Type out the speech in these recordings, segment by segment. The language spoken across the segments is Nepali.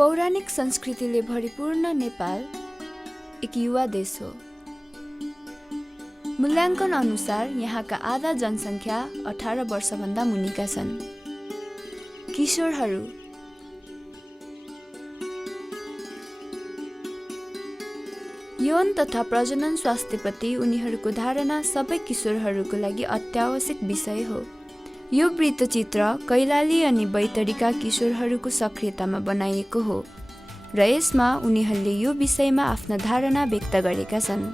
पौराणिक संस्कृतिले भरिपूर्ण नेपाल एक युवा देश हो। मूल्याङ्कन अनुसार यहाँका आधा जनसङ्ख्या 18 वर्षभन्दा मुनिका छन्। किशोरहरू यौन तथा प्रजनन स्वास्थ्यप्रति उनीहरूको धारणा सबै किशोरहरूको लागि अत्यावश्यक विषय हो। यो वृत्तचित्र कैलाली अनि बैतडीका किशोरहरूको सक्रियतामा बनाइएको हो र यसमा उनीहरूले यो विषयमा आफ्ना धारणा व्यक्त गरेका छन्।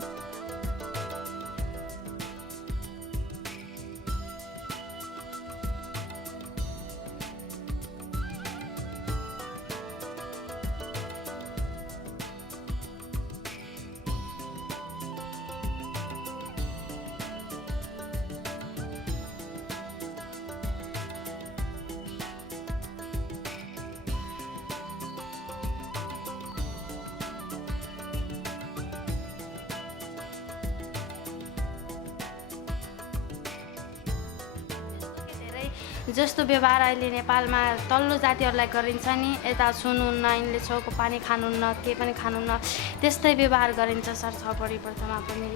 जस्तो व्यवहार अहिले नेपालमा तल्लो जातिहरूलाई गरिन्छ नि, यता सुन्नुहुन्न, यिनले छेउको पानी खानुहुन्न, के पनि खानुहुन्न, त्यस्तै व्यवहार गरिन्छ सर। छ परिवर्तनमा पनि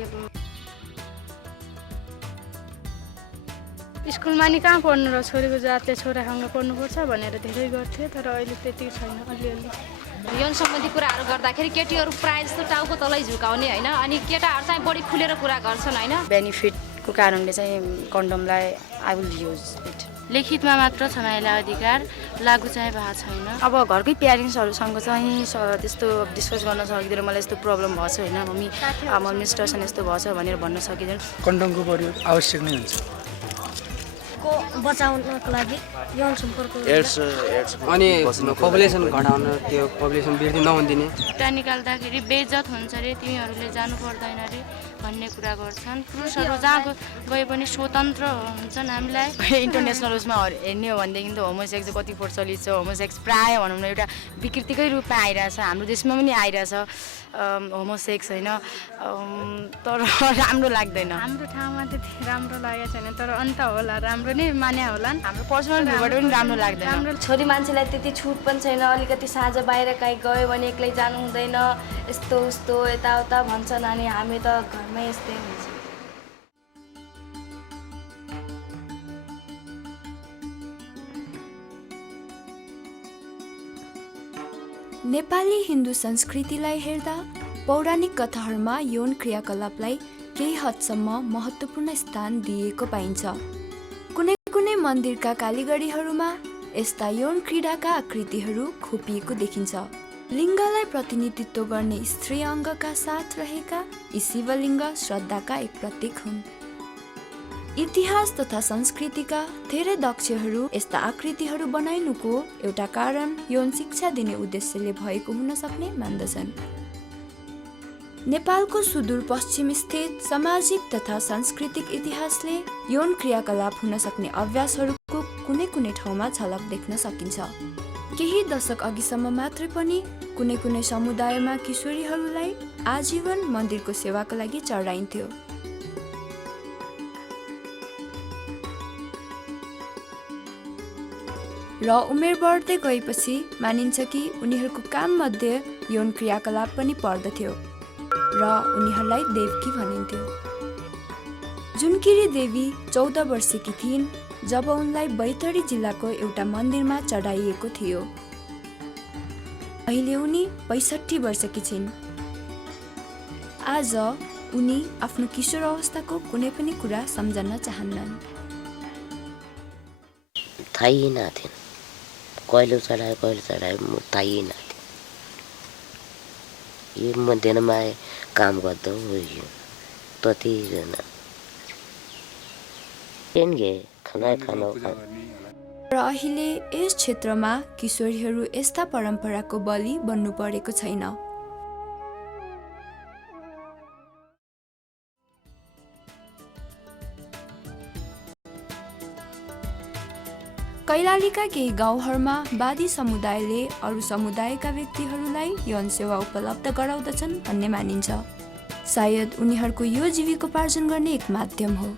स्कुलमा नि कहाँ पढ्नु र छोरीको जातले छोरासँग पढ्नुपर्छ भनेर धेरै गर्थे, तर अहिले त्यति छैन। अलिअलि यौन सम्बन्धी कुराहरू गर्दाखेरि केटीहरू प्रायः जस्तो टाउको तलै झुकाउने होइन, अनि केटाहरू चाहिँ बढी खुलेर कुरा गर्छन् होइन। बेनिफिटको कारणले चाहिँ कन्डोमलाई आई विल युज इट। लिखितमा मात्र छ महिला अधिकार, लागू चाहिँ भएको छैन। अब घरकै प्यारेन्ट्सहरूसँग चाहिँ त्यस्तो डिस्कस गर्न सकिँदैन। मलाई यस्तो प्रब्लम भएको छ होइन मम्मी, म मिन्स्ट्रुएसन यस्तो भएको छ भनेर भन्न सकिँदैन। कन्डोमको प्रयोग आवश्यक नै हुन्छ को बचाउनको लागि यौन सम्पर्क अनि पपुलेसन घटाउन, त्यो पपुलेसन वृद्धि नहुँदिने। खुट्टा निकाल्दाखेरि बेइज्जत हुन्छ रे, तिमीहरूले जानु पर्दैन रे भन्ने कुरा गर्छन्। पुरुषहरू जहाँ गए पनि स्वतन्त्र हुन्छन्। हामीलाई इन्टरनेसनल उसमा हेर्ने हो भनेदेखि त होमोसेक्स कति प्रचलित छ। होमोसेक्स प्रायः भनौँ न एउटा विकृतिकै रूपमा आइरहेछ, हाम्रो देशमा पनि आइरहेछ होमोसेक्स होइन, तर राम्रो लाग्दैन। हाम्रो ठाउँमा त्यति राम्रो लागेको छैन, तर अन्त होला राम्रो नै मान्या होला। हाम्रो पर्सनल भ्यूबाट पनि राम्रो लाग्दैन। छोरी मान्छेलाई त्यति छुट पनि छैन। अलिकति साँझ बाहिर कहीँ गयो भने एक्लै जानु हुँदैन, यस्तो उस्तो यताउता भन्छन्, अनि हामी त घरमै यस्तै हुन्छ। नेपाली हिन्दू संस्कृतिलाई हेर्दा पौराणिक कथाहरूमा यौन क्रियाकलापलाई केही हदसम्म महत्त्वपूर्ण स्थान दिएको पाइन्छ। कुनै कुनै मन्दिरका कालीगढीहरूमा यस्ता यौन क्रीडाका आकृतिहरू खोपिएको देखिन्छ। लिङ्गलाई प्रतिनिधित्व गर्ने स्त्री अङ्गका साथ रहेका यी शिवलिङ्ग श्रद्धाका एक प्रतीक हुन्। इतिहास तथा संस्कृतिका धेरै दक्षहरू यस्ता आकृतिहरू बनाइनुको एउटा कारण यौन शिक्षा दिने उद्देश्यले भएको हुन सक्ने मान्दछन्। नेपालको सुदूर पश्चिम स्थित सामाजिक तथा सांस्कृतिक इतिहासले यौन क्रियाकलाप हुन सक्ने अभ्यासहरूको कुनै कुनै ठाउँमा झलक देख्न सकिन्छ। केही दशक अघिसम्म मात्रै पनि कुनै कुनै समुदायमा किशोरीहरूलाई आजीवन मन्दिरको सेवाका लागि चढाइन्थ्यो। र उमेर बढ्दै गएपछि मानिन्छ कि उनीहरूको काममध्ये यौन क्रियाकलाप पनि पर्दथ्यो र उनीहरूलाई देवकी भनिन्थ्यो। जुनकीरी देवी 14 वर्षकी थिइन् जब उनलाई बैतडी जिल्लाको एउटा मन्दिरमा चढाइएको थियो। अहिले उनी 65 वर्षकी छिन्। आज उनी आफ्नो किशोर अवस्थाको कुनै पनि कुरा सम्झन चाहन्नन्। थाहै नथिएन कहिले चढायो म थाहै नथिएन। यो मध्यमा काम गर्दा हो ततिजना र अहिले यस क्षेत्रमा किशोरीहरू यस्ता परम्पराको बलि बन्नु परेको छैन। कैलालीका केही गाउँहरूमा वादी समुदायले अरू समुदायका व्यक्तिहरूलाई यौन सेवा उपलब्ध गराउँदछन् भन्ने मानिन्छ। सायद उनीहरूको यो जीविकोपार्जन गर्ने एक माध्यम हो।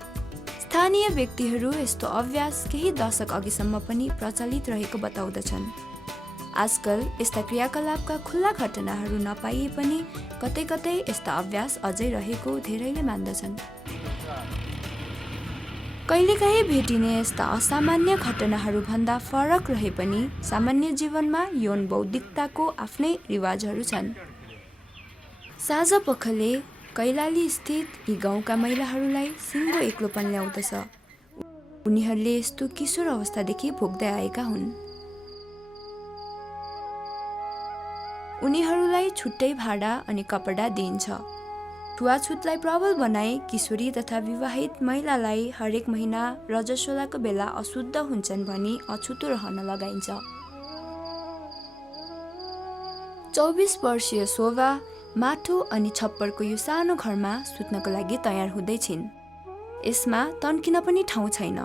स्थानीय व्यक्तिहरू यस्तो अभ्यास केही दशक अघिसम्म पनि प्रचलित रहेको बताउँदछन्। आजकल यस्ता क्रियाकलापका खुल्ला घटनाहरू नपाइए पनि कतै कतै यस्ता अभ्यास अझै रहेको धेरैले मान्दछन्। कहिलेकाहीँ भेटिने यस्ता असामान्य घटनाहरू भन्दा फरक रहे पनि सामान्य जीवनमा यौन बौद्धिकताको आफ्नै रिवाजहरू छन्। साझा पखले कैलाली स्थित यी गाउँका महिलाहरूलाई सिङ्गो एक्लोपन ल्याउँदछ। उनीहरूले यस्तो किशोर अवस्थादेखि भोग्दै आएका हुन्। उनीहरूलाई छुट्टै भाडा अनि कपडा दिइन्छ। छुवाछुतलाई प्रबल बनाई किशोरी तथा विवाहित महिलालाई हरेक महिना रजस्वलाको बेला अशुद्ध हुन्छन् भनी अछुतो रहन लगाइन्छ। 24 वर्षीय शोभा माटो अनि छप्परको यो सानो घरमा सुत्नको लागि तयार हुँदैछिन्। यसमा तन्किन पनि ठाउँ छैन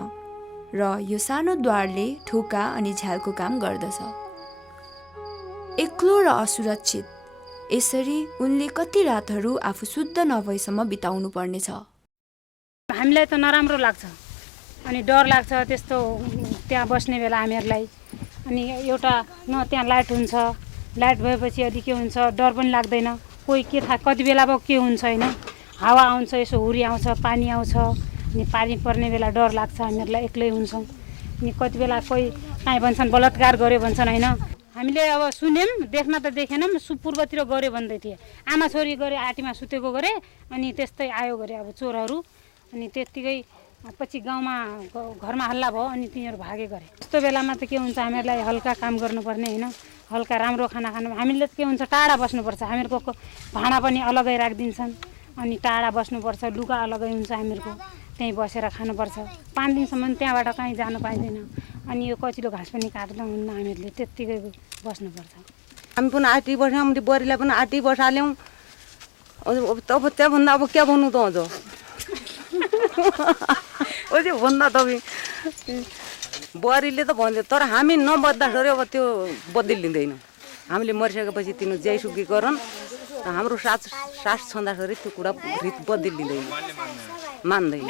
र यो सानो द्वारले ढोका अनि झ्यालको काम गर्दछ। एक्लो र असुरक्षित यसरी उनले कति रातहरू आफू शुद्ध नभएसम्म बिताउनु पर्नेछ। हामीलाई त नराम्रो लाग्छ अनि डर लाग्छ त्यस्तो त्यहाँ बस्ने बेला हामीहरूलाई। अनि एउटा न त्यहाँ लाइट हुन्छ, लाइट भएपछि अलि के हुन्छ डर पनि लाग्दैन। कोही के थाहा कति बेला अब के हुन्छ होइन। हावा आउँछ, यसो हुरी आउँछ, पानी आउँछ अनि पानी पर्ने बेला डर लाग्छ हामीहरूलाई। एक्लै हुन्छौँ अनि कति बेला कोही काहीँ भन्छन् बलात्कार गर्यो भन्छन् होइन। हामीले अब सुन्यौँ, देख्न त देखेनौँ, पूर्वतिर गऱ्यो भन्दै थिए। आमा छोरी गरे आँटीमा सुतेको गरे अनि त्यस्तै आयो गरे अब चोरहरू। अनि त्यत्तिकै पछि गाउँमा घरमा हल्ला भयो अनि तिनीहरू भागे गरे। त्यस्तो बेलामा त के हुन्छ हामीहरूलाई हल्का काम गर्नुपर्ने होइन, हल्का राम्रो खाना खानु। हामीले त के हुन्छ टाढा बस्नुपर्छ। हामीहरूको भाँडा पनि अलगै राखिदिन्छन् अनि टाढा बस्नुपर्छ, लुगा अलगै हुन्छ हामीहरूको, त्यहीँ बसेर खानुपर्छ। 5 दिनसम्म त्यहाँबाट कहीँ जानु पाइँदैन। अनि यो कचिलो घाँस पनि काट्न हुन्न, हामीहरूले त्यत्तिकै बस्नुपर्छ। हामी पनि आँटी बस्यौँ, हाम्रो बुहारीलाई पनि आँटी बसाल्यौँ। अब त्यहाँभन्दा अब क्या भन्नु त अझ अझै भन्दा तपाईँ बुहारीले त भन्थ्यो, तर हामी नबद्दाखेरि अब त्यो बदलिँदैन। हामीले मरिसकेपछि तिनीहरू ज्याइसुकी गरन्, हाम्रो सास छँदाखेरि त्यो कुरा रित बदलिँदैन, मान्दैन।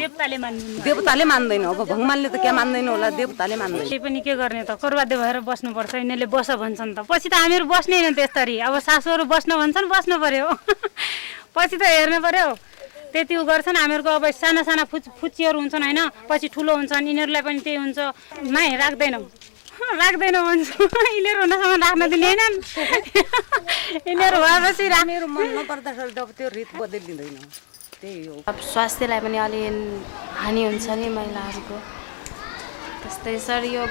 देवताले मान्दैन। अब भगवान्ले त क्या मान्दैन होला, देवताले मान्दैन। केही पनि के गर्ने त, कर्बाध्य भएर बस्नुपर्छ। यिनीहरूले बस भन्छन् त पछि त हामीहरू बस्दैन त्यसरी। अब सासूहरू बस्न भन्छन् बस्नु पर्यो पछि त हेर्नु पर्यो। त्यति उ गर्छन् हामीहरूको। अब साना साना फुच्चीहरू हुन्छन् होइन, पछि ठुलो हुन्छन्, यिनीहरूलाई पनि त्यही हुन्छ। नाइ राख्दैनौँ भन्छ यिनीहरू हुनसम्म राख्न दिँदैनन्। यिनीहरू भएपछि हामीहरू मन नपर्दाखेरि त त्यो रित बदलिँदैन, त्यही हो। अब स्वास्थ्यलाई पनि अलि हानि हुन्छ नि महिलाहरूको। त्यस्तै सर यो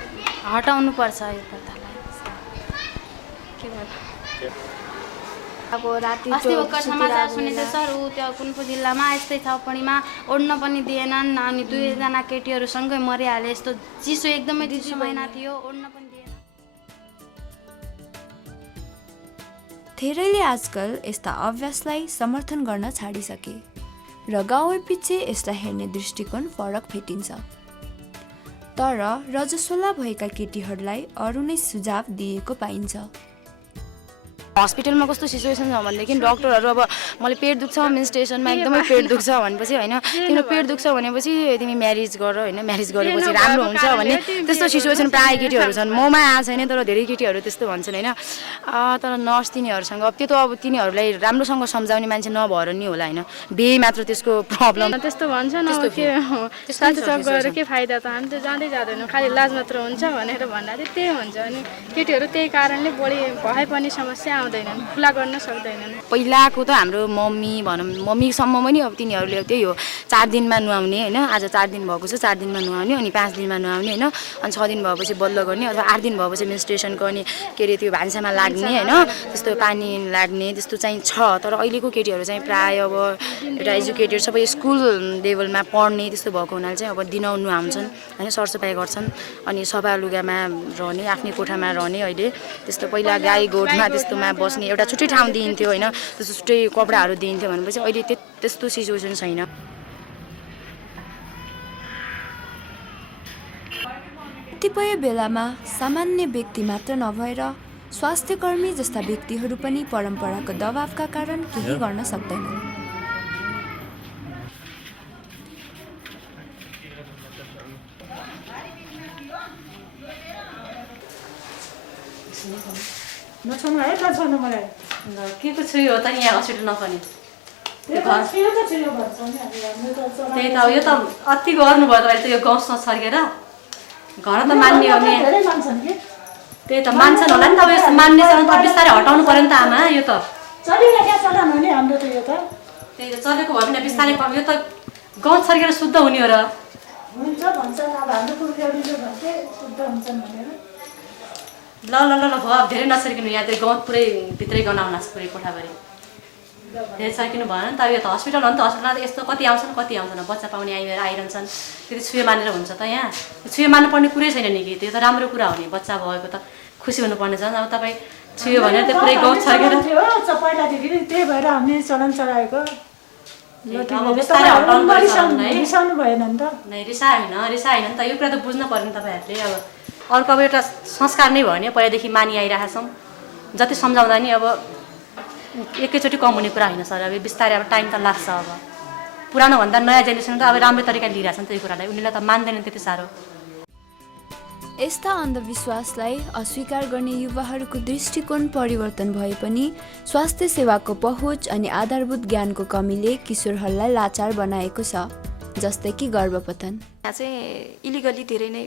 हटाउनुपर्छ यो प्रथालाई। के भन्नु अब राति अस्ति भर्खर समाचार सुनेको सर ऊ त्यो कुनपुर जिल्लामा यस्तै थपडीमा ओड्न पनि दिएनन् अनि 2 जना केटीहरू सँगै मरिहाले। यस्तो चिसो एकदमै चिसो महिना थियो, ओड्न पनि दिएन। धेरैले आजकल यस्ता अभ्यासलाई समर्थन गर्न छाडिसके र गाउँ पछि यसलाई हेर्ने दृष्टिकोण फरक भेटिन्छ। तर रजस्वला भएका केटीहरूलाई अरू नै सुझाव दिएको पाइन्छ। हस्पिटलमा कस्तो सिचुएसन छ भनेदेखि डक्टरहरू अब मैले पेट दुख्छ, मेन्स्ट्रुएसनमा एकदमै पेट दुख्छ भनेपछि होइन, तिम्रो पेट दुख्छ भनेपछि तिमी म्यारिज गर होइन, म्यारिज गरेपछि राम्रो हुन्छ भन्ने त्यस्तो सिचुएसन प्रायः केटीहरू छन्। ममा आएको छैन तर धेरै केटीहरू त्यस्तो भन्छन् होइन। तर नर्स तिनीहरूसँग अब त्यो त अब तिनीहरूलाई राम्रोसँग सम्झाउने मान्छे नभएर नि होला होइन, बिहे मात्र त्यसको प्रब्लम त्यस्तो भन्छन्। अब के साथीसँग गएर के फाइदा त, हामी त जाँदै जाँदैनौँ, खालि लाज मात्र हुन्छ भनेर भन्दा चाहिँ त्यही हुन्छ। अनि केटीहरू त्यही कारणले बढी भए पनि समस्या खुला गर्न सक्दैनन्। पहिलाको त हाम्रो मम्मी भनौँ, मम्मीसम्म पनि अब तिनीहरूले त्यही हो 4 दिनमा नुहाउने होइन। आज 4 दिन भएको छ 4 दिनमा नुहाउने, अनि 5 दिनमा नुहाउने होइन, अनि 6 दिन भएपछि बल्ल गर्ने, अथवा 8 दिन भएपछि मेन्स्ट्रुएसन गर्ने के अरे त्यो भान्सामा लाग्ने होइन, त्यस्तो पानी लाग्ने त्यस्तो चाहिँ छ। तर अहिलेको केटीहरू चाहिँ प्रायः अब एउटा एजुकेटेड सबै स्कुल लेभलमा पढ्ने त्यस्तो भएको हुनाले चाहिँ अब दिनौ नुहाउँछन् होइन, सरसफाइ गर्छन् अनि सफा लुगामा रहने, आफ्नै कोठामा रहने। अहिले त्यस्तो पहिला गाई गोठमा त्यस्तोमा बस्ने एउटा छुट्टै ठाउँ दिइन्थ्यो होइन, त्यस्तो छुट्टै कपडाहरू दिइन्थ्यो भनेपछि अहिले त्यस्तो सिचुएसन छैन। कतिपय बेलामा सामान्य व्यक्ति मात्र नभएर स्वास्थ्यकर्मी जस्ता व्यक्तिहरू पनि परम्पराको दबावका कारण केही गर्न सक्दैनन्। नछुनु है नछुनु मलाई के को छुयो हो त यहाँ हस्पिटल नपर्ने छुयो त छुयो भन्छ नि हामी त्यही त यो त अति गर्नुभयो त यो गाउँसँग छर्केर घर त मान्ने हो नि धेरै मान्छन् कि त्यही त मान्छन् होला नि त अब यस्तो मान्ने छ भने त बिस्तारै हटाउनु पर्यो नि त आमा यो त चलिरहेको चलन हो नि हाम्रो त यो त त्यही त चलेको भयो भने बिस्तारै यो त गाउँ छर्केर शुद्ध हुने हो र हुन्छ भन्छन् अब हाम्रो पुर्ख्यौलीले भन्थे शुद्ध हुन्छन् भनेर ल ल ल ल भयो अब धेरै नछर्किनु यहाँ चाहिँ गाउँ पुरै भित्रै गाउँ आउनु लाग्छ पुरै कोठाभरि धेरै छर्किनु भएन नि त अब यो त हस्पिटल हो नि त हस्पिटलमा त यस्तो कति आउँछन् कति आउँछन् बच्चा पाउने आइरहन्छन् त्यति छुयो मानेर हुन्छ त यहाँ छुयो मान्नुपर्ने कुरै छैन नि कि त्यो त राम्रो कुरा हो नि बच्चा भएको त खुसी हुनुपर्ने छ अब तपाईँ छुयो भनेर त्यो पुरै गाउँ छर्केर पहिलादेखि त्यही भएर हामीले चलन चलाएको अब बिस्तारै हटाउनु पर्छ है रिसाउनु भएन नि त नै रिसा होइन नि त यो कुरा त बुझ्नु पर्यो नि तपाईँहरूले अब अर्को अब एउटा संस्कार नै भयो नि पहिलादेखि मानि आइरहेका छौँ जति सम्झाउँदा नि अब एकैचोटि कम हुने कुरा होइन सर अब बिस्तारै अब टाइम त लाग्छ अब पुरानोभन्दा नयाँ जेनेरेसन त अब राम्रो तरिकाले लिइरहेछ नि त यो कुरालाई उनीहरूलाई त मान्दैनन् त्यति साह्रो यस्ता अन्धविश्वासलाई अस्वीकार गर्ने युवाहरूको दृष्टिकोण परिवर्तन भए पनि स्वास्थ्य सेवाको पहुँच अनि आधारभूत ज्ञानको कमीले किशोरहरूलाई लाचार बनाएको छ, जस्तै कि गर्भपतन। यहाँ चाहिँ इलिगली धेरै नै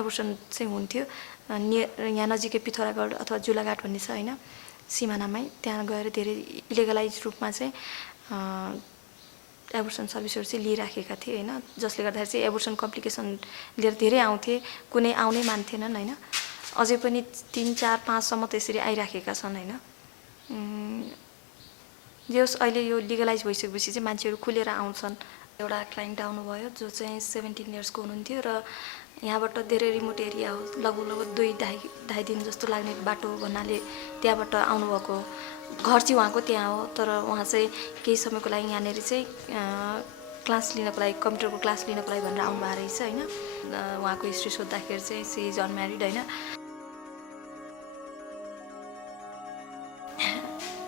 एबोर्सन चाहिँ हुन्थ्यो। यहाँ नजिकै पिथौरागढ अथवा जुलाघाट भन्ने छ होइन, सिमानामै, त्यहाँ गएर धेरै इलिगलाइज रूपमा चाहिँ एबोर्सन सर्भिसहरू चाहिँ लिइराखेका थिए होइन, जसले गर्दाखेरि चाहिँ एबोर्सन कम्प्लिकेसन लिएर धेरै आउँथे, कुनै आउनै मान्थेनन् होइन। अझै पनि 3, 4, 5सम्म त्यसरी आइराखेका छन् होइन। जस अहिले यो लिगलाइज भइसकेपछि चाहिँ मान्छेहरू खुलेर आउँछन्। एउटा क्लाइन्ट आउनुभयो जो चाहिँ 17 इयर्सको हुनुहुन्थ्यो र यहाँबाट धेरै रिमोट एरिया हो, लगभग 2-2.5 दिन जस्तो लाग्ने बाटो भन्नाले त्यहाँबाट आउनुभएको। घर चाहिँ उहाँको त्यहाँ हो, तर उहाँ चाहिँ केही समयको लागि यहाँनिर चाहिँ क्लास लिनको लागि, कम्प्युटरको क्लास लिनको लागि भनेर आउनुभएको रहेछ होइन। उहाँको हिस्ट्री सोद्धाखेरि चाहिँ सी इज अनम्यारिड होइन।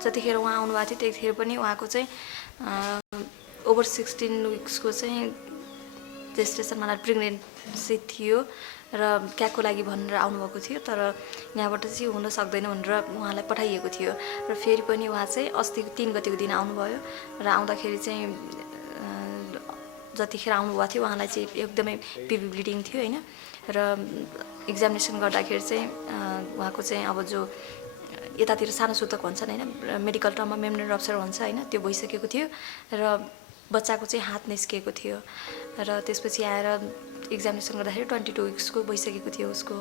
जतिखेर उहाँ आउनुभएको थियो त्यतिखेर पनि उहाँको चाहिँ ओभर 16 विक्सको चाहिँ जेस्टेसन मतलब प्रेग्नेन्सी थियो र क्याकको लागि भनेर आउनुभएको थियो, तर यहाँबाट चाहिँ हुन सक्दैन भनेर उहाँलाई पठाइएको थियो। र फेरि पनि उहाँ चाहिँ अस्ति 3 गतेको दिन आउनुभयो र आउँदाखेरि चाहिँ जतिखेर आउनुभएको थियो उहाँलाई चाहिँ एकदमै पिभी ब्लिडिङ थियो होइन। र एक्जामिनेसन गर्दाखेरि चाहिँ उहाँको चाहिँ अब जो यतातिर सानो सूतक भन्छन् होइन, मेडिकल टर्ममा मेम्ब्रेन रप्चर भन्छ होइन, त्यो भइसकेको थियो र बच्चाको चाहिँ हात निस्किएको थियो। र त्यसपछि आएर एक्जामिनेसन गर्दाखेरि 22 विक्सको भइसकेको थियो उसको।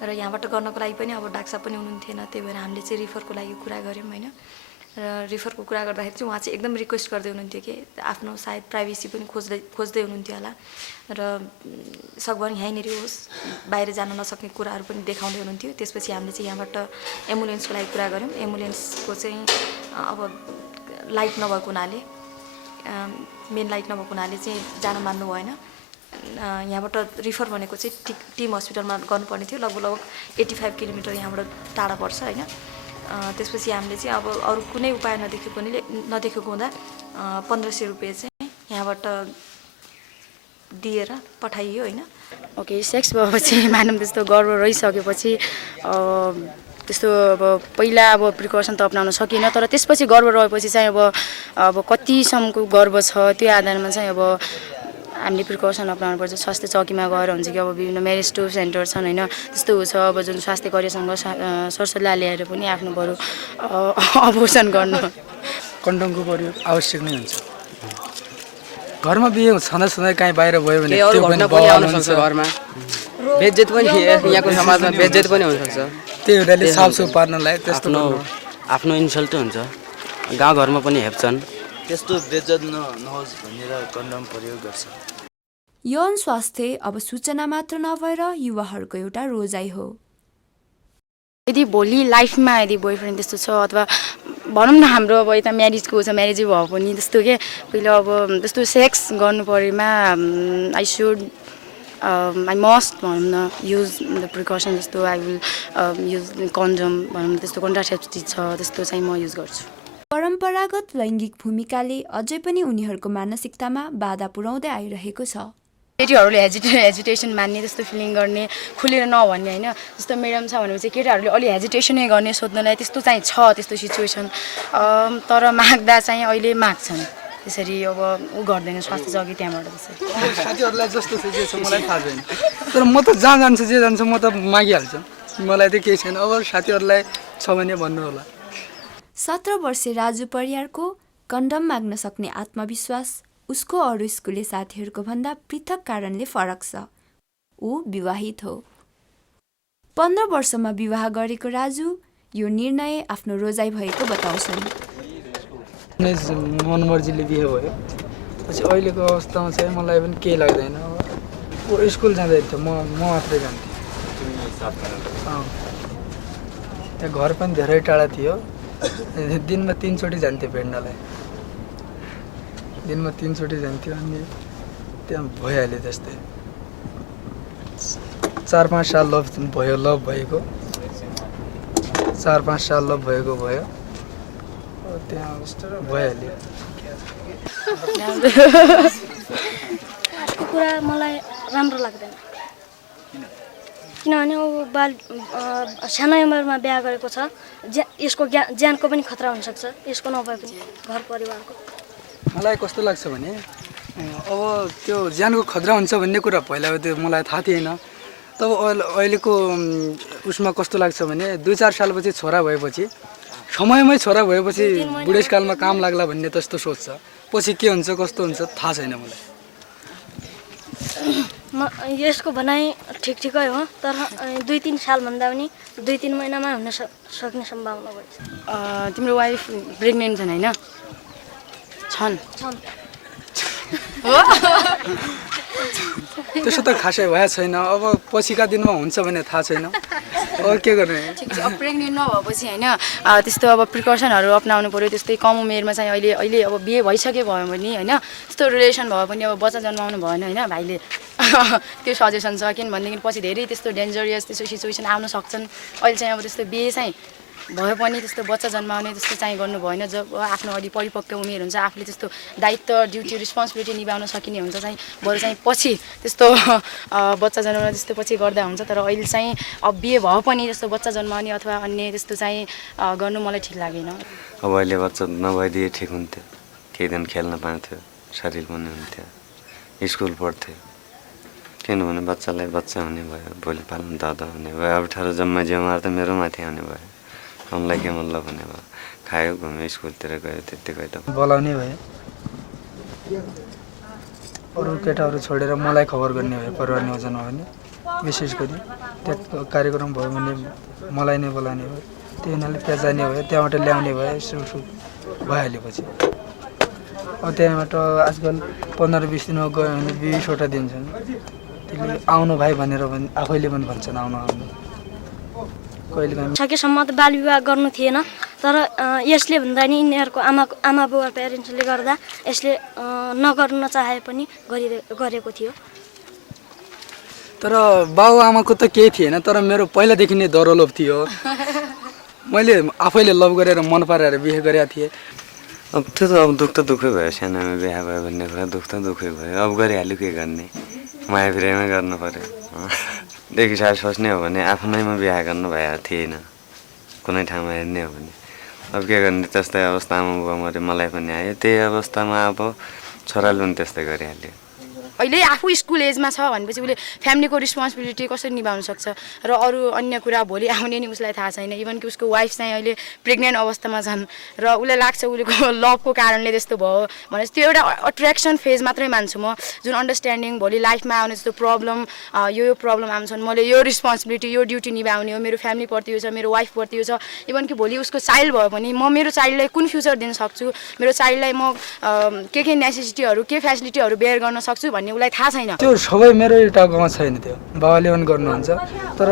र यहाँबाट गर्नको लागि पनि अब डाक्टर साहब पनि हुनुहुन्थेन, त्यही भएर हामीले चाहिँ रिफरको लागि कुरा गऱ्यौँ होइन। र रिफरको कुरा गर्दाखेरि चाहिँ उहाँ चाहिँ एकदम रिक्वेस्ट गर्दै हुनुहुन्थ्यो कि आफ्नो सायद प्राइभेसी पनि खोज्दै हुनुहुन्थ्यो होला र सकभर यहीँनिर होस्, बाहिर जान नसक्ने कुराहरू पनि देखाउँदै हुनुहुन्थ्यो। त्यसपछि हामीले चाहिँ यहाँबाट एम्बुलेन्सको लागि कुरा गऱ्यौँ। एम्बुलेन्सको चाहिँ अब लाइट नभएको हुनाले, मेन लाइट नभएको हुनाले चाहिँ जान मान्नु भएन। यहाँबाट रिफर भनेको चाहिँ टिम हस्पिटलमा गर्नुपर्ने थियो, लगभग 85 किलोमिटर यहाँबाट टाढा पर्छ होइन। त्यसपछि हामीले चाहिँ अब अरू कुनै उपाय नदेखेको हुँदा 1500 रुपियाँ चाहिँ यहाँबाट दिएर पठाइयो होइन। ओके, सेक्स भएपछि म्याडम त्यस्तो गर्व रहिसकेपछि त्यस्तो अब पहिला अब प्रिकसन त अपनाउन सकिएन, तर त्यसपछि गर्व रहेपछि चाहिँ अब कतिसम्मको गर्व छ त्यो आधारमा चाहिँ अब हामीले प्रिकसन अपनाउनुपर्छ। स्वास्थ्य चौकीमा गएर हुन्छ कि अब विभिन्न म्यारेज टु सेन्टर छन् होइन, त्यस्तो छ। अब जुन स्वास्थ्य कार्यसँग सरसल्लाह ल्याएर पनि आफ्नो बरु अबोर्सन गर्नु, कन्डमको प्रयोग आवश्यक नै हुन्छ। घरमा बिहे छँदा कहीँ बाहिर भयो भने त्यो पनि आउन सक्छ, घरमा बेइज्जत पनि, यहाँको समाजमा बेइज्जत पनि हुनसक्छ। त्यही हुनाले साफसुफ पार्नलाई त्यस्तो आफ्नो इन्सल्ट हुन्छ, गाउँघरमा पनि हेप्छन्। त्यस्तो बेइज्जत नहोस् भनेर कन्डम प्रयोग गर्छ। यौन स्वास्थ्य अब सूचना मात्र नभएर युवाहरूको एउटा रोजाइ हो। यदि भोलि लाइफमा यदि बोयफ्रेन्ड त्यस्तो छ अथवा भनौँ न हाम्रो अब यता म्यारिजको छ, म्यारिजै भयो पनि त्यस्तो के पहिला अब त्यस्तो सेक्स गर्नु परेमा आई मस्ट भनौँ न युज द प्रिकसन, जस्तो आई विल युज कन्डम भनौँ न, त्यस्तो कन्ट्रासेप्टिभ छ त्यस्तो चाहिँ म युज गर्छु। परम्परागत लैङ्गिक भूमिकाले अझै पनि उनीहरूको मानसिकतामा बाधा पुर्याउँदै आइरहेको छ। केटीहरूले हेजिटेसन मान्ने त्यस्तो फिलिङ गर्ने खुलेर नभन्ने होइन जस्तो म्याडम छ भनेपछि केटाहरूले अलि हेजिटेसनै गर्ने सोध्नलाई त्यस्तो चाहिँ छ त्यस्तो सिचुएसन तर माग्दा चाहिँ अहिले माग्छन् त्यसरी अब ऊ गर्दैन स्वास्थ्य चाहिँ अघि त्यहाँबाट त्यसरी साथीहरूलाई जस्तो छ जे छ मलाई थाहा छैन तर म त जहाँ जान्छ जे जान्छ म त मागिहाल्छु मलाई त केही छैन अब साथीहरूलाई छ भने भन्नु होला 17 वर्षे राजु परियारको कन्डम माग्न सक्ने आत्मविश्वास उसको अरू स्कुले साथीहरूको भन्दा पृथक कारणले फरक छ ऊ विवाहित हो 15 वर्षमा विवाह गरेको राजु यो निर्णय आफ्नो रोजाइ भएको बताउँछन् मनमर्जीले बिहे भयो पछि अहिलेको अवस्थामा चाहिँ मलाई पनि केही लाग्दैन ऊ स्कुल जाँदै थियो म मात्रै जान्थेँ त्यहाँ घर पनि धेरै टाढा थियो दिनमा 3 चोटि जान्थेँ भेट्नलाई दिनमा 3 चोटि जान्थ्यो अनि त्यहाँ भइहाल्यो त्यस्तै 4-5 साल लभ भएको 4-5 साल लभ भएको भयो त्यहाँ भइहाल्यो कुरा मलाई राम्रो लाग्दैन किनभने ऊ सानो उमेरमा बिहा गरेको छ यसको ज्यानको पनि खतरा हुनसक्छ यसको नभए पनि घर परिवारको मलाई कस्तो लाग्छ भने अब त्यो ज्यानको खतरा हुन्छ भन्ने कुरा पहिला त्यो मलाई थाहा थिएन तब अहिलेको उसमा कस्तो लाग्छ भने 2-4 सालपछि छोरा भएपछि समयमै छोरा भएपछि बुढेसकालमा काम लाग्ला भन्ने त्यस्तो सोच छ पछि के हुन्छ कस्तो हुन्छ थाहा छैन मलाई यसको भनाइ ठिकै हो तर 2-3 साल भन्दा पनि 2-3 महिनामा हुन सक्ने सम्भावना बढी छ तिम्रो वाइफ प्रेग्नेन्ट छन् होइन छन् त्यसो त खासै भएको छैन अब पछिका दिनमा हुन्छ भने थाहा छैन अब के गर्ने ठिक छ अब प्रेग्नेन्ट नभएपछि होइन त्यस्तो अब प्रिकसनहरू अपनाउनु पऱ्यो त्यस्तै कम उमेरमा चाहिँ अहिले अब बिहे भइसके भयो भने होइन त्यस्तो रिलेसन भयो भने अब बच्चा जन्माउनु भएन होइन भाइले त्यो सजेसन छ किनभनेदेखि पछि धेरै त्यस्तो डेन्जरियस त्यस्तो सिचुएसन आउन सक्छन् अहिले चाहिँ अब त्यस्तो बिहे चाहिँ भए पनि त्यस्तो बच्चा जन्माउने त्यस्तो चाहिँ गर्नु भएन जब आफ्नो अलि परिपक्व उमेर हुन्छ आफूले त्यस्तो दायित्व ड्युटी रिस्पोन्सिबिलिटी निभाउन सकिने हुन्छ चाहिँ बरु चाहिँ पछि त्यस्तो बच्चा जन्माउने त्यस्तो पछि गर्दा हुन्छ तर अहिले चाहिँ अब बिहे भए पनि त्यस्तो बच्चा जन्माउने अथवा अन्य त्यस्तो चाहिँ गर्नु मलाई ठिक लागेन अब अहिले बच्चा नभइदिए ठिक हुन्थ्यो केही दिन खेल्न पाउँथ्यो शरीर पनि हुन्थ्यो स्कुल पढ्थ्यो किनभने बच्चालाई बच्चा हुने भयो भोलि पालन दादा हुने भयो अब 18 जम्मा जिम्मेवार त मेरो माथि आउने भयो हमलाई के मतलब हुने भयो खायो घुम्यो स्कुलतिर गयो त्यतिकै त बोलाउने भयो अरू केटाहरू छोडेर मलाई खबर गर्ने भयो परिवार नियोजन हो भने विशेष गरी त्यो कार्यक्रम भयो भने मलाई नै बोलाउने भयो त्यो हुनाले त्यहाँ जाने भयो त्यहाँबाट ल्याउने भयो यसो भइहाल्योपछि अब त्यहाँबाट आजकल 15-20 दिनमा गयो भने 20वटा दिन्छन् त्यसले आउनु भाइ भनेर आफैले पनि भन्छन् आउनु सकेसम्म त बाल विवाह गर्नु थिएन तर यसले भन्दा नि यिनीहरूको आमा बुवा प्यारेन्ट्सले गर्दा यसले नगर्न चाहे पनि गरेको थियो तर बाउ आमाको त केही थिएन तर मेरो पहिलादेखि नै दरलोभ थियो मैले आफैले लभ गरेर मन पराएर बिहे गरेका थिएँ अब त्यो त अब दुःख त दुःखै भयो सानोमा बिहा भयो भन्ने कुरा दुःख त दुःखै भयो अब गरिहाल्यो के गर्ने माया प्रेमै गर्नु पर्यो देखि साह्रो सोच्ने हो भने आफ्नैमा बिहा गर्नु भएको थिएन कुनै ठाउँमा हेर्ने हो भने अब के गर्ने त्यस्तै अवस्थामा बुवा मऱ्यो मलाई पनि आयो त्यही अवस्थामा अब छोराले पनि त्यस्तै गरिहाल्यो अहिले आफू स्कुल एजमा छ भनेपछि उसले फ्यामिलीको रिस्पोन्सिबिलिटी कसरी निभाउन सक्छ र अरू अन्य कुरा भोलि आउने नि उसलाई थाहा छैन इभन कि उसको वाइफ चाहिँ अहिले प्रेग्नेन्ट अवस्थामा छन् र उसलाई लाग्छ उसको लभको कारणले त्यस्तो भयो भनेपछि त्यो एउटा अट्र्याक्सन फेज मात्रै मान्छु म जुन अन्डरस्ट्यान्डिङ भोलि लाइफमा आउने जस्तो प्रब्लम यो प्रब्लम आउँछन् मैले यो रिस्पोन्सिबिलिटी यो ड्युटी निभाउने हो मेरो फ्यामिलीप्रति यो छ मेरो वाइफप्रति यो छ इभन कि भोलि उसको चाइल्ड भयो भने म मेरो चाइल्डलाई कुन फ्युचर दिन सक्छु मेरो चाइल्डलाई म के नेसेसिटीहरू के फेसिलिटीहरू बेयर गर्न सक्छु भन्ने उसलाई थाहा छैन त्यो सबै मेरो टाउकोमा छैन त्यो बाबाले पनि गर्नुहुन्छ तर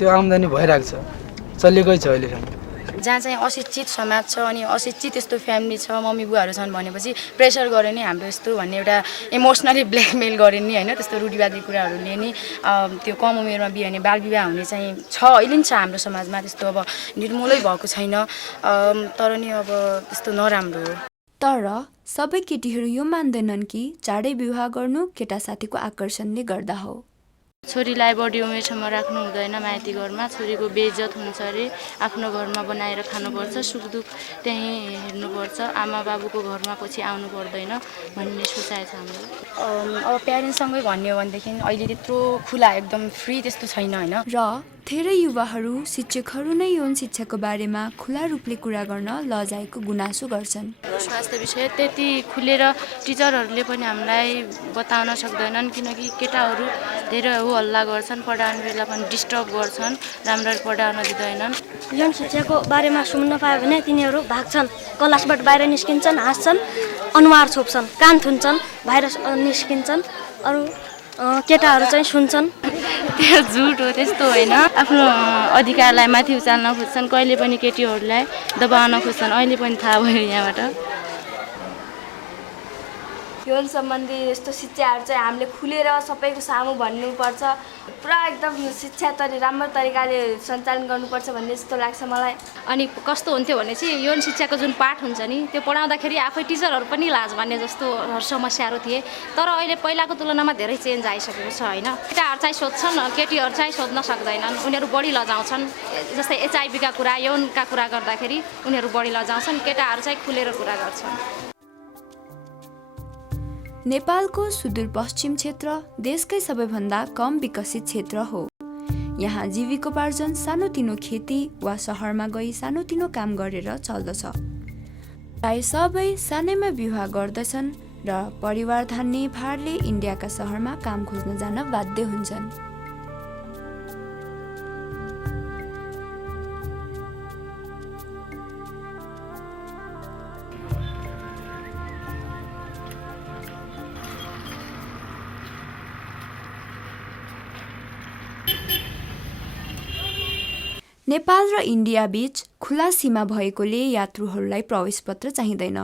त्यो आम्दानी भइरहेको छ चलेकै छ अहिलेसम्म जहाँ चाहिँ अशिक्षित समाज छ अनि अशिक्षित यस्तो फ्यामिली छ मम्मी बुवाहरू छन् भनेपछि प्रेसर गरे नि हाम्रो यस्तो भन्ने एउटा इमोसनली ब्ल्याकमेल गरे नि होइन त्यस्तो रूढिवादी कुराहरूले नि त्यो कम उमेरमा बिहे हुने बाल विवाह हुने चाहिँ छ अहिले नि छ हाम्रो समाजमा त्यस्तो अब निर्मूलै भएको छैन तर नि अब त्यस्तो नराम्रो हो तर सबै केटीहरू यो मान्दैनन् कि चाँडै विवाह गर्नु केटा साथीको आकर्षणले गर्दा हो। छोरीलाई बढी उमेरसम्म राख्नु हुँदैन माइती घरमा, छोरीको बेइज्जत हुन्छ अरे, आफ्नो घरमा बनाएर खानुपर्छ, सुखदुख त्यहीँ हेर्नुपर्छ, आमा बाबुको घरमा पछि आउनु पर्दैन भन्ने सोचाइ छ हाम्रो। अब प्यारेन्ट्ससँगै भन्ने हो भनेदेखि अहिले त्यत्रो खुला एकदम फ्री त्यस्तो छैन होइन। र धेरै युवाहरू शिक्षकहरू नै यौन शिक्षाको बारेमा खुला रूपले कुरा गर्न लजाएको गुनासो गर्छन्। स्वास्थ्य विषय त्यति खुलेर टिचरहरूले पनि हामीलाई बताउन सक्दैनन्, किनकि केटाहरू धेरै हो हल्ला गर्छन्, पढाउने बेला पनि डिस्टर्ब गर्छन्, राम्ररी पढाउन दिँदैनन्। यौन शिक्षाको बारेमा सुन्न पायो भने तिनीहरू भाग्छन्, क्लासबाट बाहिर निस्किन्छन्, हाँस्छन्, अनुहार छोप्छन्, कान थुन्छन्, बाहिर निस्किन्छन्, अरू केटाहरू चाहिँ सुन्छन्। त्यो झुट हो, त्यस्तो होइन। आफ्नो अधिकारलाई माथि उचाल्न खोज्छन्, कहिले पनि केटीहरूलाई दबाउन खोज्छन्। अहिले पनि थाहा भयो यहाँबाट। यौन सम्बन्धी यस्तो शिक्षाहरू चाहिँ हामीले खुलेर सबैको सामु भन्नुपर्छ, पुरा एकदम शिक्षा राम्रो तरिकाले सञ्चालन गर्नुपर्छ भन्ने जस्तो लाग्छ मलाई। अनि कस्तो हुन्थ्यो भने चाहिँ यौन शिक्षाको जुन पाठ हुन्छ नि त्यो पढाउँदाखेरि आफै टिचरहरू पनि लाज मान्ने जस्तो समस्याहरू थिए, तर अहिले पहिलाको तुलनामा धेरै चेन्ज आइसकेको छ होइन। केटाहरू चाहिँ सोध्छन्, केटीहरू चाहिँ सोध्न सक्दैनन्, उनीहरू बढी लजाउँछन्। जस्तै एचआइभीका कुरा, यौनका कुरा गर्दाखेरि उनीहरू बढी लजाउँछन्, केटाहरू चाहिँ खुलेर कुरा गर्छन्। नेपालको सुदूरपश्चिम क्षेत्र देशकै सबैभन्दा कम विकसित क्षेत्र हो। यहाँ जीविकोपार्जन सानोतिनो खेती वा सहरमा गई सानोतिनो काम गरेर चल्दछ। प्राय सबै सानैमा विवाह गर्दछन् र परिवार धान्ने भारले इन्डियाका सहरमा काम खोज्न जान बाध्य हुन्छन्। नेपाल र इन्डिया बीच खुला सीमा भएकोले यात्रुहरूलाई प्रवेशपत्र चाहिँदैन।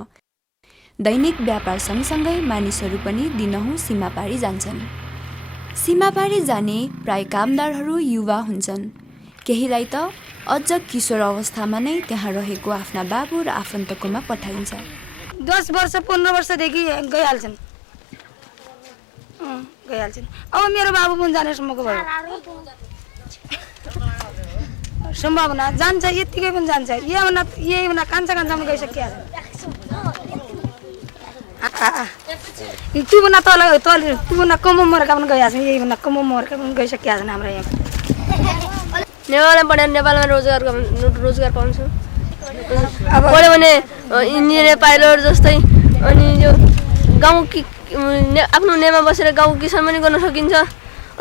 दैनिक व्यापार सँगसँगै मानिसहरू पनि दिनहुँ सीमा पारी जान्छन्। सीमा पारी जाने प्राय कामदारहरू युवा हुन्छन्। केहीलाई त अझ किशोर अवस्थामा नै त्यहाँ रहेको आफ्ना बाबु र आफन्तकोमा पठाइन्छ। 10 वर्ष 15 वर्षदेखि गइहाल्छन्। अब मेरो बाबु पनि जानेसम्मको भयो। सम्भावना जान्छ, यतिकै पनि जान्छ। यही हुना कान्छामा गइसकिया तु बना तल तु बना कम उमेरका पनि गइहाल्छन्। यही हुना कम उमेरका पनि गइसकिया छन् हाम्रो यहाँ। नेपालमा पढेर नेपालमा रोजगार पाउँछु। अब पढ्यो भने इन्जिनियर पाइलट जस्तै, अनि यो गाउँ आफ्नो नेमा बसेर गाउँ किसान पनि गर्न सकिन्छ।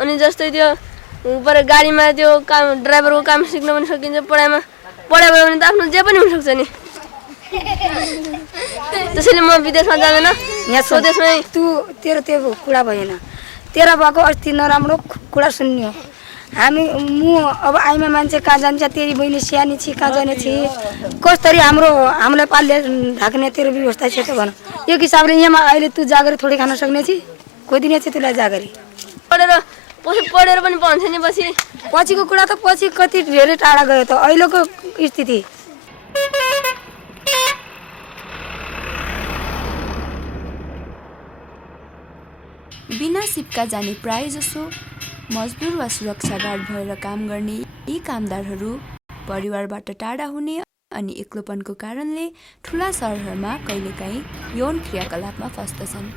अनि जस्तै त्यो पर गाडीमा त्यो काम ड्राइभरको काम सिक्न पनि सकिन्छ। पढाइमा पढाइ भयो भने त आफ्नो जे पनि हुनसक्छ नि। त्यसैले म विदेशमा जाँदैन, यहाँ स्वदेशमै। तेरो त्यो कुरा भएन, तेरा बाको अस्ति नराम्रो कुरा सुन्ने हो। म अब आइमा मान्छे कहाँ जान्छ, तेरी बहिनी सानी छि कहाँ जाने छि, कसरी हामीलाई पाल्ने ढाक्ने तेरो व्यवस्था छ त भन। यो हिसाबले यहाँमा अहिले तँ जागरी थोरै खान सक्ने छि, खोदिने छि तुलाई जागरी। पढेर पनि पाउँछ नि पछिको कुरा त पछि कति धेरै टाढा गयो त अहिलेको स्थिति। बिना सिपका जाने प्राय जसो मजदुर वा सुरक्षा गार्ड भएर काम गर्ने यी कामदारहरू परिवारबाट टाढा हुने अनि एक्लोपनको कारणले ठुला सहरहरूमा कहिलेकाहीँ यौन क्रियाकलापमा फस्दछन्।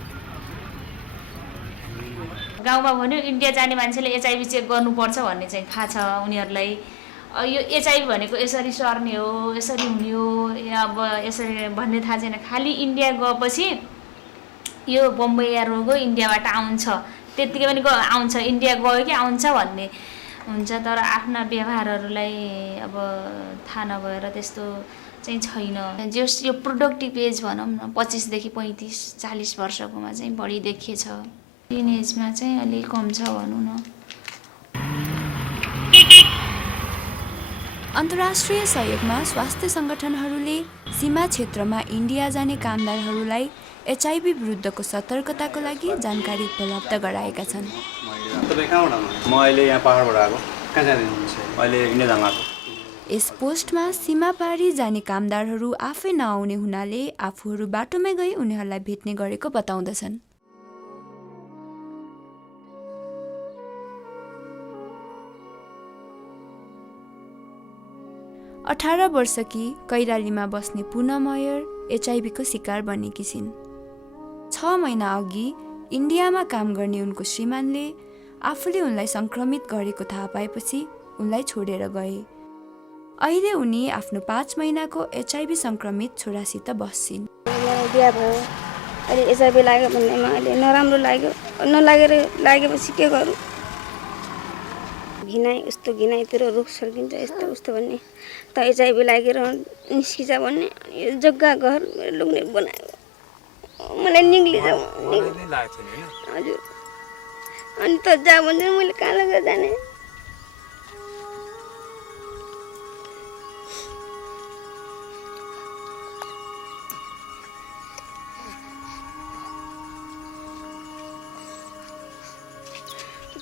गाउँमा भन्यो इन्डिया जाने मान्छेले एचआइभी चेक गर्नुपर्छ भन्ने चाहिँ थाहा छ उनीहरूलाई। यो एचआइभी भनेको यसरी सर्ने हो, यसरी हुने हो, अब यसरी भन्ने थाहा छैन। खालि इन्डिया गएपछि यो बम्बई रोग इन्डियाबाट आउँछ, त्यत्तिकै पनि आउँछ, इन्डिया गयो कि आउँछ भन्ने हुन्छ। तर आफ्ना व्यवहारहरूलाई अब थाहा नभएर त्यस्तो चाहिँ छैन। जस यो प्रोडक्टिभ एज भनौँ न 25 देखि 35 40 वर्षकोमा चाहिँ बढी देखिएछ। टिनेजमा चाहिँ अलिक कम छ भनौँ न। अन्तर्राष्ट्रिय सहयोगमा स्वास्थ्य सङ्गठनहरूले सीमा क्षेत्रमा इन्डिया जाने कामदारहरूलाई एचआइभी विरुद्धको सतर्कताको लागि जानकारी उपलब्ध गराएका छन्। तपाईँ कहाँबाट आउनु? म अहिले यहाँ पहाडबाट आएको। कहाँ जानुहुन्छ? अहिले इन्डिया जानु आएको। यस पोस्टमा सीमा पारी जाने कामदारहरू आफै नआउने हुनाले आफूहरू बाटोमै गई उनीहरूलाई भेट्ने गरेको बताउँदछन्। 18 वर्षकी कैरालीमा बस्ने पुनम अयर एचआईभीको शिकार बनेकी छिन्। 6 महिना अघि इन्डियामा काम गर्ने उनको श्रीमानले आफूले उनलाई संक्रमित गरेको थाहा पाएपछि उनलाई छोडेर गए। अहिले उनी आफ्नो 5 महिनाको एचआईभी संक्रमित छोरासित बस्छिन्। बिहा भयो, अहिले एचआईभी लाग्यो भन्नेमा अहिले नराम्रो लाग्यो। लागेपछि के गरौँ? घिनाइ उस्तो घिनाइतिर रुख सर्किन्छ यस्तो उस्तो भन्ने त एचआईभी लागेर निस्किन्छ भन्ने जग्गा घर लुग्ने बनायो। मलाई निक्लिन्छ हजुर। अनि त जा भन्छ मैले कहाँ लगेर जाने?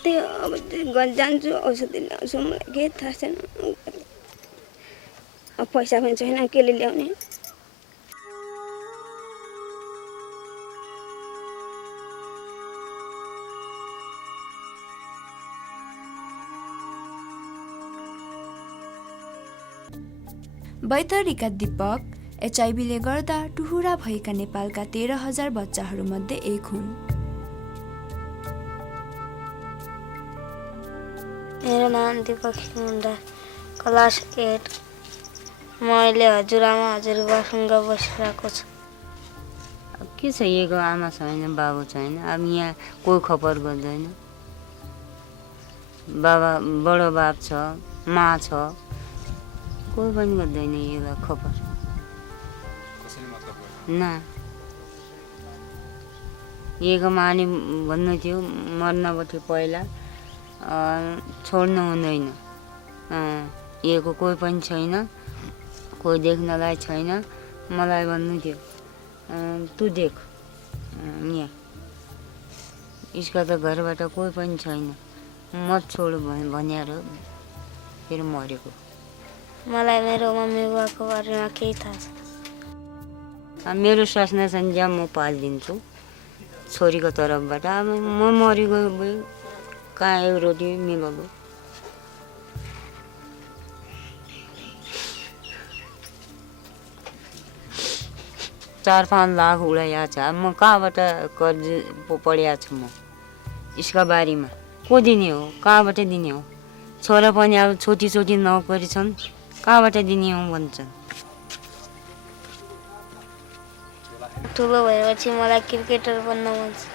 त्यही अब जान्छु औषधि ल्याउँछु, मलाई केही थाहा छैन। अब पैसा पनि छैन, केले ल्याउने? बैतडीका दीपक एचआईभीले गर्दा टुहुरा भएका नेपालका 13,000 बच्चाहरूमध्ये एक हुन्। मेरो नाम दीपक मुन्डा, क्लास 8। म अहिले हजुरआमा हजुरबासँग बसिरहेको छु। अब के छ, यहीको आमा छैन, बाबु छैन। अब यहाँ कोही खबर गर्दैन। बाबा बडो बाप छ, मा छ, कोही पनि गर्दैन यो खबर। न यहीको माने भन्नु थियो मर्नबाट पहिला छोड्नु हुँदैन। यहीको कोही पनि छैन, कोही देख्नलाई छैन। मलाई भन्नु थियो तु देख यहाँ, यसका त घरबाट कोही पनि छैन, मत छोड भनेर फेरि मरेको। मलाई मेरो मम्मी बुवाको बारेमा केही थाहा छ। मेरो सासना सन्ज्या म पालिदिन्छु छोरीको तर्फबाट। अब म मरिगयो कहाँ एक रोटी मिलाउनु। चार 5 लाख उडाया छ। म कहाँबाट कर्ज पढिया छु? म यसका बारीमा को दिने हो? कहाँबाट दिने हो? छोरा पनि अब छोटी छोटी नोकरी छन्, कहाँबाट दिने हो भन्छन्। ठुलो भएपछि मलाई क्रिकेटर बन्न मन छ।